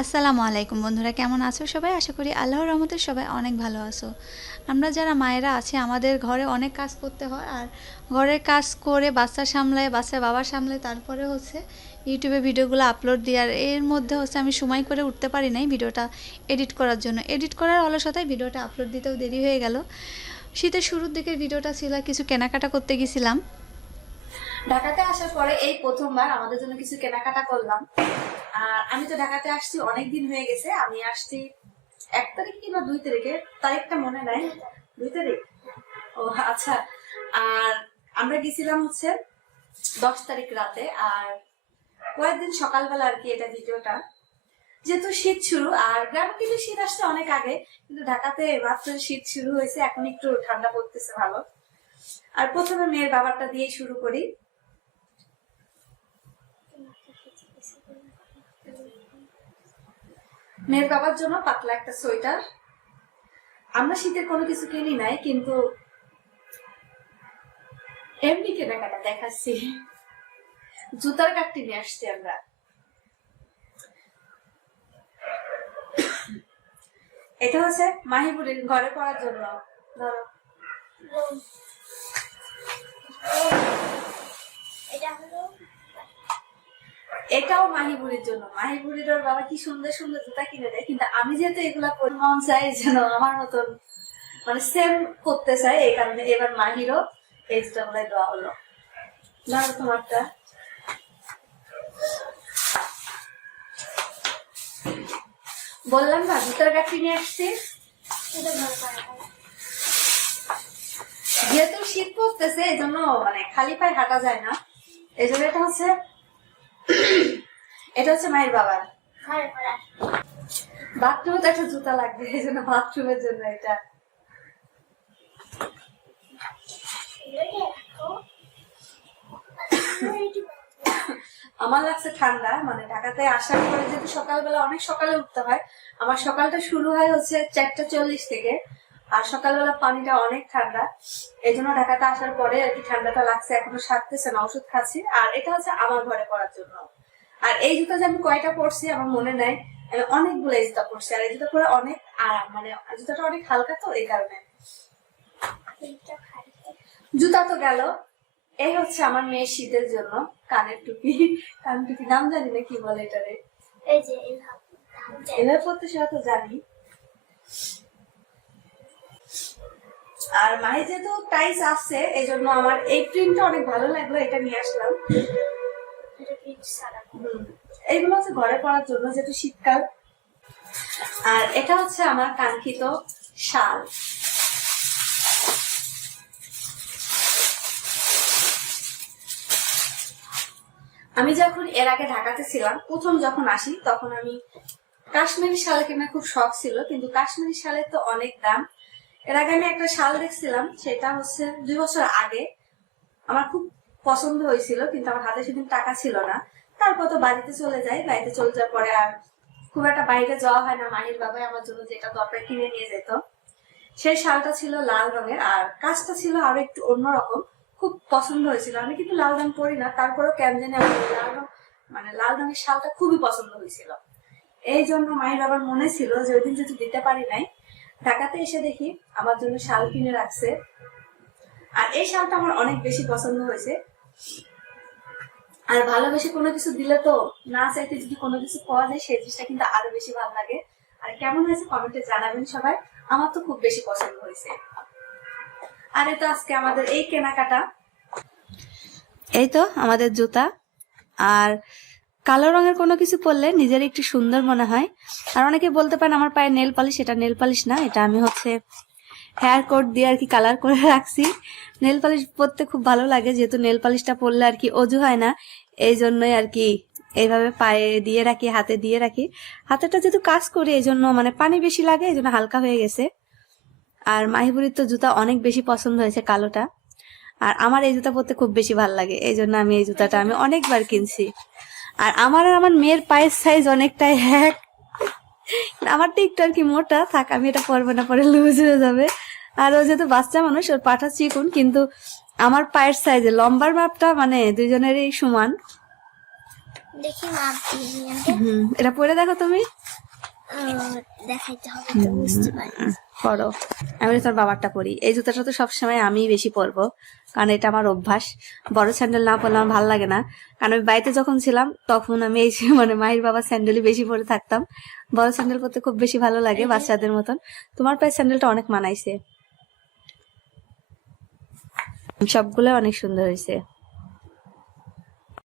আসসালামু আলাইকুম বন্ধুরা, কেমন আছো সবাই? আশা করি আল্লাহর রহমতে সবাই অনেক ভালো আছো। আমরা যারা মায়েরা আছি, আমাদের ঘরে অনেক কাজ করতে হয়, আর ঘরের কাজ করে বাচ্চা সামলায়, বাচ্চা বাবা সামলায়, তারপরে হচ্ছে ইউটিউবে ভিডিওগুলো আপলোড দিয়ে, আর এর মধ্যে হচ্ছে আমি সময় করে উঠতে পারি নাই ভিডিওটা এডিট করার জন্য। এডিট করার অলসতায় ভিডিওটা আপলোড দিতেও দেরি হয়ে গেল। শীতের শুরুর দিকের ভিডিওটা ছিল কিছু কেনাকাটা করতে গেছিলাম। ঢাকাতে আসার পরে এই প্রথমবার আমাদের জন্য কিছু কেনাকাটা করলাম। আর আমি তো ঢাকাতে আসছি অনেক দিন হয়ে গেছে। আমি আসছি এক তারিখ কিংবা দুই তারিখে। তারিখটা মনে নাই। দুই তারিখ? ও আচ্ছা। আর আমরা গেছিলাম হচ্ছে দশ তারিখ রাতে। আর কয়েকদিন সকালবেলা আর কি এটা ভিডিওটা। যেহেতু শীত শুরু, আর গ্রামে কিন্তু শীত আসছে অনেক আগে, কিন্তু ঢাকাতে মাত্র শীত শুরু হয়েছে, এখন একটু ঠান্ডা পড়তেছে ভালো। আর প্রথমে মেয়ের বাবারটা দিয়ে শুরু করি। মেয়ের বাবার জন্য পাতলা একটা সোয়েটার। আমরা শীতের কোনো কিছু কিনি নাই, কিন্তু এমনি কেনাকাটা দেখাচ্ছি। জুতার কাটটি নিয়ে আসছি আমরা। এটা হচ্ছে মাহিবুরের ঘরে পড়ার জন্য। ধরো। এটাও মাহিবুরির জন্য। মাহিবুরির ওর বাবা কি সুন্দর সুন্দর জুতা কিনে দেয় কিন্তু আমি যেহেতু এগুলা পরে মন চাই যেন আমার মতন মানে সেম করতে চাই এই কারণে এবার মাহিরও এই জুতা গুলাই দেওয়া হলো। ধরো তোমারটা। বললাম না জুতার গাছ নিয়ে আসছি। যেহেতু শীত পড়তেছে এই জন্য মানে খালি পায়ে হাঁটা যায় না। এই জন্য এটা হচ্ছে এটা হচ্ছে মায়ের বাবার। বাথরুমে তো একটা জুতা লাগবে এই জন্য বাথরুমের জন্য এটা। আমার লাগছে ঠান্ডা মানে ঢাকাতে আসার পরে যেহেতু সকালবেলা অনেক সকালে উঠতে হয় আমার সকালটা শুরু হয় হচ্ছে চারটা চল্লিশ থেকে। আর সকালবেলা পানিটা অনেক ঠান্ডা। এই জন্য ঢাকাতে আসার পরে আর কি ঠান্ডাটা লাগছে এখনও সারতেছে না ওষুধ খাচ্ছি। আর এটা হচ্ছে আমার ঘরে পড়ার জন্য। আর এই জুতা যে আমি কয়টা পরছি আমার মনে নাই আমি অনেকগুলো এই জুতা পরছি। আর এই জুতা পরে অনেক আরাম মানে জুতাটা অনেক হালকা তো এই কারণে। জুতা তো গেল। এই হচ্ছে আমার মেয়ে শীতের জন্য কানের টুপি। কান টুপি নাম জানি না কি বলে এটারে। এই যে পড়তে সেটা তো জানি। আর মায়ের যেহেতু টাইস আসছে এই জন্য আমার এই প্রিন্টটা অনেক ভালো লাগল, এটা নিয়ে আসলাম। এইগুলো হচ্ছে ঘরে পড়ার জন্য যেহেতু শীতকাল। আর এটা হচ্ছে আমার কাঙ্ক্ষিত শাল। আমি যখন এর আগে ঢাকাতে ছিলাম, প্রথম যখন আসি, তখন আমি কাশ্মীরি শাল কেনার খুব শখ ছিল, কিন্তু কাশ্মীরি শালের তো অনেক দাম। এর আগে আমি একটা শাল দেখছিলাম, সেটা হচ্ছে দুই বছর আগে। আমার খুব পছন্দ হয়েছিল, কিন্তু আমার হাতে সেদিন টাকা ছিল না। তারপর তো বাড়িতে চলে যাই, বাড়িতে চলে যাওয়ার পরে আর খুব একটা বাইরে যাওয়া হয় না, মাহির বাবাই আমার জন্য যেটা দরকার কিনে নিয়ে যেত। সেই শালটা ছিল লাল রঙের, আর কাজটা ছিল আরও একটু অন্যরকম। খুব পছন্দ হয়েছিল। আমি কিন্তু লাল রং পরি না, তারপরেও কেন জানি আমার লাল রং মানে লাল রঙের শালটা খুবই পছন্দ হয়েছিল। এই জন্য মায়ের বাবার মনে ছিল যে ওই দিন যেহেতু দিতে পারি নাই ঢাকাতে এসে দেখি আমার জন্য শাল কিনে রাখছে। আর এই শালটা আমার অনেক বেশি পছন্দ হয়েছে। আর ভালোবেসে কোনো কিছু দিলে তো না চাইতে যদি কোনো কিছু পাওয়া যায়, সেই জিনিসটা কিন্তু আরও বেশি ভালো লাগে। আর কেমন হয়েছে কমেন্টে জানাবেন সবাই। আমার তো খুব বেশি পছন্দ হয়েছে। আর এটা আজকে আমাদের এই কেনাকাটা। এই তো আমাদের জুতা। আর কালো রঙের কোনো কিছু পরলে নিজের একটু সুন্দর মনে হয়। আর অনেকে বলতে পারেন, আমার পায়ে নেল পালিশ এটা নেল পালিশ না, এটা আমি হচ্ছে হেয়ার কোট দিয়ে আর কি কালার করে রাখছি। নেল পালিশ পরতে খুব ভালো লাগে, যেহেতু নেল পালিশটা পরলে আর কি অজু হয় না। এই জন্যই আর কি এইভাবে পায়ে দিয়ে রাখি, হাতে দিয়ে রাখি। হাতেটা যেহেতু কাজ করি, এই জন্য মানে পানি বেশি লাগে, এই জন্য হালকা হয়ে গেছে। আর মাহিবুরির তো জুতা অনেক বেশি পছন্দ হয়েছে কালোটা। আর আমার এই জুতা পরতে খুব বেশি ভালো লাগে, এই জন্য আমি এই জুতাটা আমি অনেকবার কিনছি। আর আমার আর আমার মেয়ের পায়ের সাইজ অনেকটাই এক। তো একটু আর কি মোটা। থাক আমি এটা পরবো না পরে লুজ হয়ে যাবে। আর ও যেহেতু বাচ্চা মানুষ ওর পাঠা চিকুন কিন্তু আমার পায়ের সাইজে লম্বার মাপটা মানে দুজনেরই সমান। দেখি মাপ এটা পরে দেখো তুমি। দেখাইতে হবে তো বুঝতে পারি পরো আমি তোর বাবারটা পরি এই জুতাটা তো সবসময় আমি বেশি পরবো কারণ এটা আমার অভ্যাস। বড় স্যান্ডেল না পরলে আমার ভালো লাগে না। কারণ আমি বাড়িতে যখন ছিলাম তখন আমি এই যে মানে মায়ের বাবার স্যান্ডেলই বেশি পরে থাকতাম। বড় স্যান্ডেল পরতে খুব বেশি ভালো লাগে বাচ্চাদের মতন। তোমার পায়ে স্যান্ডেলটা অনেক মানাইছে। সবগুলো অনেক সুন্দর হয়েছে।